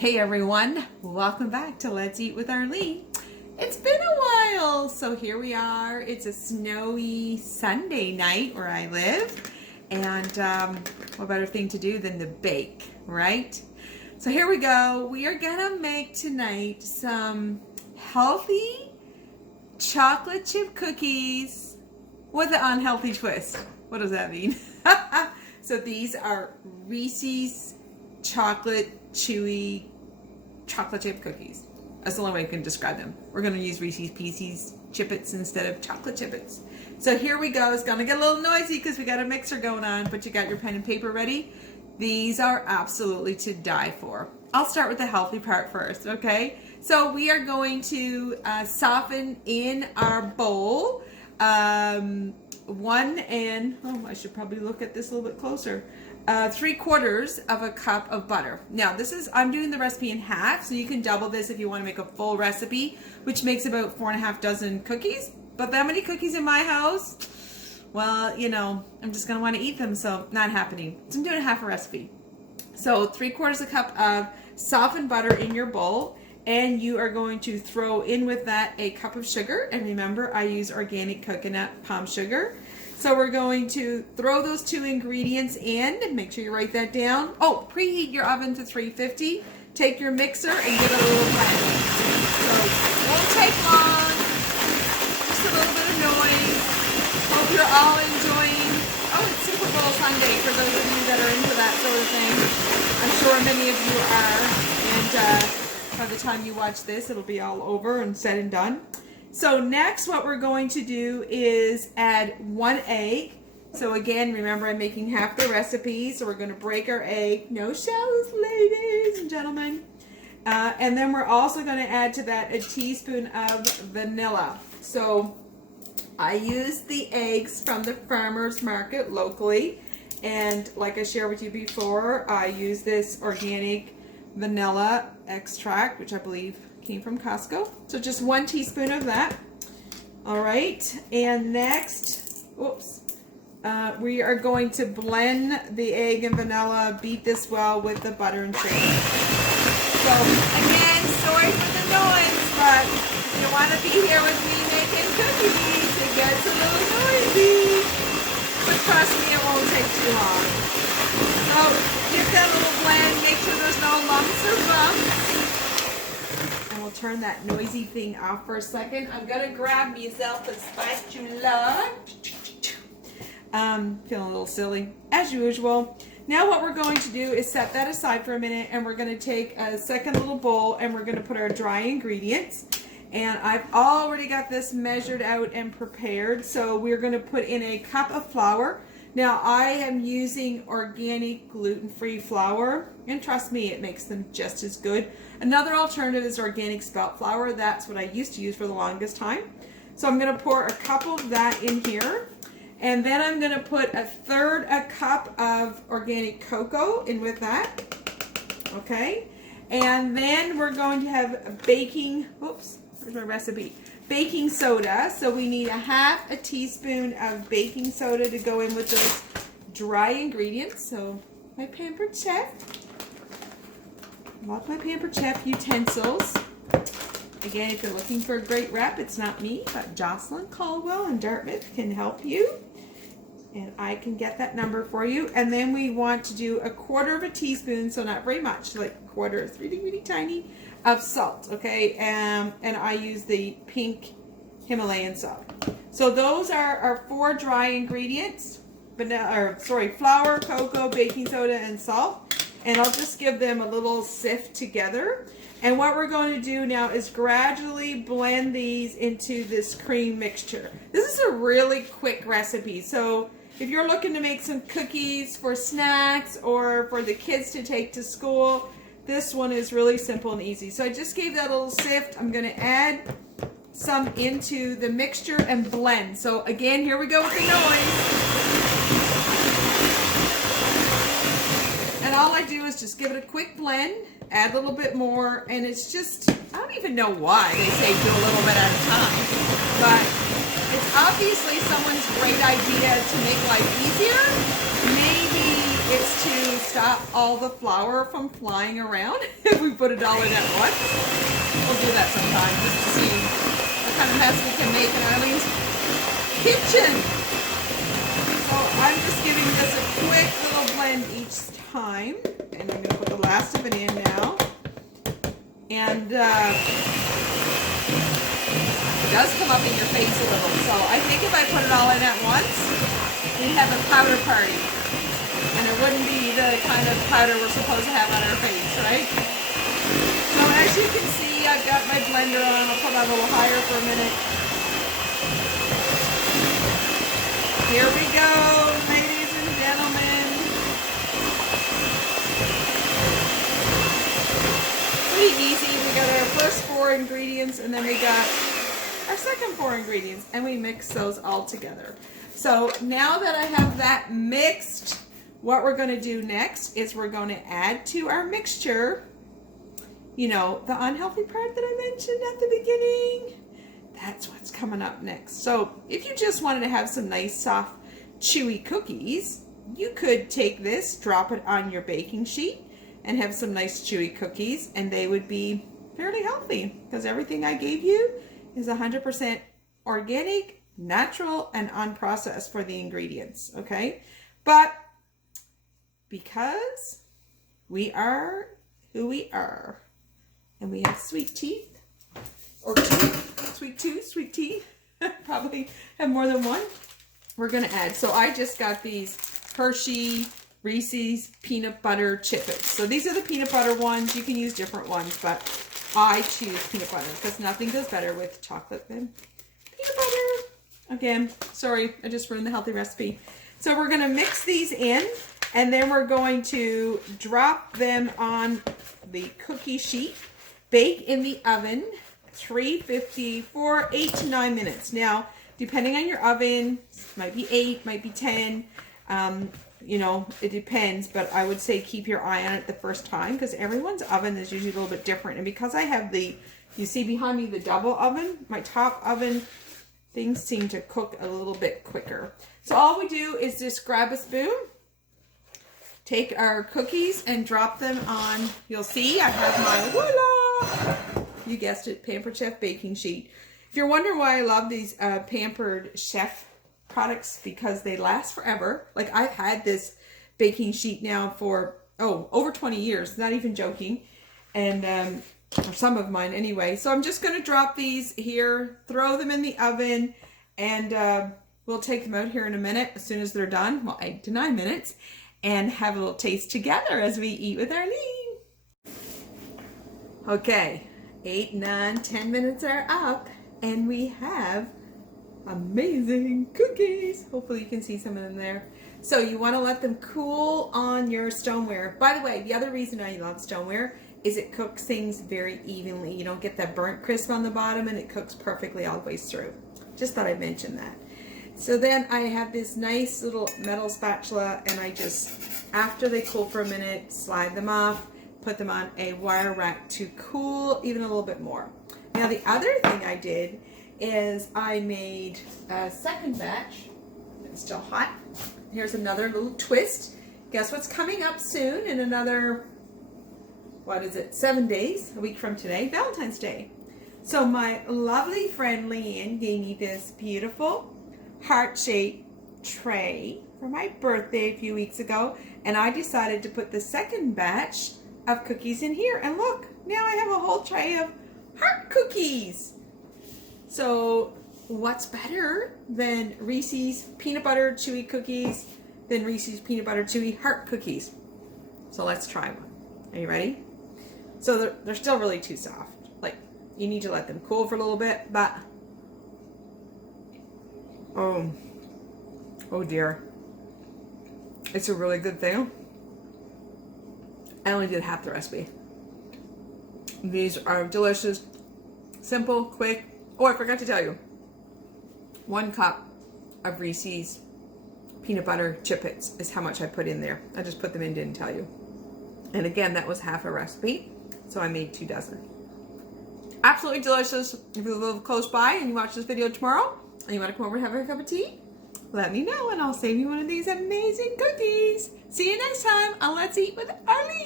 Hey everyone, welcome back to Let's Eat with Arlene. It's been a while, so here we are. It's a snowy Sunday night where I live, and what better thing to do than to bake, right? So here we go. We are gonna make tonight some healthy chocolate chip cookies with an unhealthy twist. What does that mean? So these are Reese's chocolate chewy chocolate chip cookies. That's the only way I can describe them. We're going to use Reese's Pieces Chippets instead of chocolate Chippets. So here we go. It's going to get a little noisy because we got a mixer going on, but you got your pen and paper ready. These are absolutely to die for. I'll start with the healthy part first, okay? So we are going to soften in our bowl I should probably look at this a little bit closer. 3/4 of a cup of butter. Now I'm doing the recipe in half, so you can double this if you want to make a full recipe, which makes about 4.5 dozen cookies. But that many cookies in my house, well, you know, I'm just gonna want to eat them, so not happening. So I'm doing half a recipe. So 3/4 a cup of softened butter in your bowl, and you are going to throw in with that a cup of sugar. And remember, I use organic coconut palm sugar. So we're going to throw those two ingredients in. Make sure you write that down. Oh, preheat your oven to 350. Take your mixer and give it a little blend. So it won't take long. Just a little bit of noise. Hope you're all enjoying. Oh, it's Super Bowl Sunday for those of you that are into that sort of thing. I'm sure many of you are. And by the time you watch this, it'll be all over and said and done. So next, what we're going to do is add 1 egg. So again, remember I'm making half the recipe, so we're going to break our egg. No shells, ladies and gentlemen. And then we're also going to add to that a teaspoon of vanilla. So I use the eggs from the farmer's market locally. And like I shared with you before, I use this organic vanilla extract, which I believe came from Costco. So just 1 teaspoon of that. All right, and next, we are going to blend the egg and vanilla, beat this well with the butter and sugar. So again, sorry for the noise, but if you want to be here with me making cookies, it gets a little noisy. But trust me, it won't take too long. So give that a little blend, make sure there's no lumps or bumps. Turn that noisy thing off for a second. I'm gonna grab myself a spatula. Feeling a little silly as usual. Now what we're going to do is set that aside for a minute, and we're going to take a second little bowl and we're going to put our dry ingredients. And I've already got this measured out and prepared. So we're going to put in a cup of flour. Now I am using organic gluten-free flour, and trust me, it makes them just as good. Another alternative is organic spelt flour. That's what I used to use for the longest time. So I'm going to pour a cup of that in here, and then I'm going to put 1/3 a cup of organic cocoa in with that. Okay, and then we're going to have baking. Where's my recipe? Baking soda. So we need 1/2 teaspoon of baking soda to go in with those dry ingredients. So my Pampered Chef. Love my Pampered Chef utensils. Again, if you're looking for a great rep, it's not me, but Jocelyn Caldwell in Dartmouth can help you. And I can get that number for you. And then we want to do 1/4 teaspoon, so not very much, like 1/4, it's really, really tiny, of salt, okay? And I use the pink Himalayan salt. So those are our 4 dry ingredients. Flour, cocoa, baking soda, and salt. And I'll just give them a little sift together. And what we're going to do now is gradually blend these into this cream mixture. This is a really quick recipe. So if you're looking to make some cookies for snacks or for the kids to take to school, this one is really simple and easy. So I just gave that a little sift. I'm going to add some into the mixture and blend. So again, here we go with the noise. And all I do is just give it a quick blend, add a little bit more, and it's just, I don't even know why they say do a little bit at a time, but it's obviously someone's great idea to make life easier. Maybe It's to stop all the flour from flying around if we put it all in at once. We'll do that sometime just to see what kind of mess we can make in Arlene's kitchen. So I'm just giving this a quick little blend each time. And I'm going to put the last of it in now. And it does come up in your face a little. So I think if I put it all in at once, we'd have a powder party. And it wouldn't be the kind of powder we're supposed to have on our face, right? So as you can see, I've got my blender on. I'll put it on a little higher for a minute. Here we go, ladies and gentlemen. Pretty easy. We got our first 4 ingredients, and then we got our second 4 ingredients, and we mix those all together. So now that I have that mixed, what we're going to do next is we're going to add to our mixture, you know, the unhealthy part that I mentioned at the beginning. That's what's coming up next. So if you just wanted to have some nice, soft, chewy cookies, you could take this, drop it on your baking sheet, and have some nice, chewy cookies, and they would be fairly healthy because everything I gave you is 100% organic, natural, and unprocessed for the ingredients, okay? But because we are who we are, and we have sweet teeth, or sweet teeth, probably have more than one, we're going to add. So I just got these Hershey Reese's peanut butter Chippets. So these are the peanut butter ones. You can use different ones, but I choose peanut butter because nothing goes better with chocolate than peanut butter. Again, sorry, I just ruined the healthy recipe. So we're going to mix these in, and then we're going to drop them on the cookie sheet. Bake in the oven, 350 for 8 to 9 minutes. Now, depending on your oven, might be 8, might be 10. You know, it depends, but I would say keep your eye on it the first time because everyone's oven is usually a little bit different. And because I have the, you see behind me, the double oven, my top oven, things seem to cook a little bit quicker. So all we do is just grab a spoon, take our cookies and drop them on, you'll see I have my, voila, you guessed it, Pampered Chef baking sheet. If you're wondering why I love these Pampered Chef products, because they last forever. Like I've had this baking sheet now for, over 20 years, not even joking. And, or some of mine anyway. So I'm just going to drop these here, throw them in the oven, and we'll take them out here in a minute as soon as they're done. Well, 8 to 9 minutes. And have a little taste together as we eat with Arlene. Okay, 8, 9, 10 minutes are up, and we have amazing cookies. Hopefully you can see some of them there. So you want to let them cool on your stoneware. By the way, the other reason I love stoneware is it cooks things very evenly. You don't get that burnt crisp on the bottom, and it cooks perfectly all the way through. Just thought I'd mention that. So then I have this nice little metal spatula, and I just, after they cool for a minute, slide them off, put them on a wire rack to cool even a little bit more. Now the other thing I did is I made a second batch. It's still hot. Here's another little twist. Guess what's coming up soon in another, 7 days, a week from today, Valentine's Day. So my lovely friend Leanne gave me this beautiful heart-shaped tray for my birthday a few weeks ago, and I decided to put the second batch of cookies in here, and look, now I have a whole tray of heart cookies. So what's better than Reese's peanut butter chewy cookies than Reese's peanut butter chewy heart cookies? So let's try one. Are you ready? So they're still really too soft. Like, you need to let them cool for a little bit, but oh dear. It's a really good thing. I only did half the recipe. These are delicious, simple, quick. Oh, I forgot to tell you. 1 cup of Reese's peanut butter Chippets is how much I put in there. I just put them in, didn't tell you. And again, that was half a recipe, so I made 2 dozen. Absolutely delicious. If you live close by and you watch this video tomorrow and you want to come over and have a cup of tea, let me know and I'll save you one of these amazing cookies. See you next time on Let's Eat with Arlene.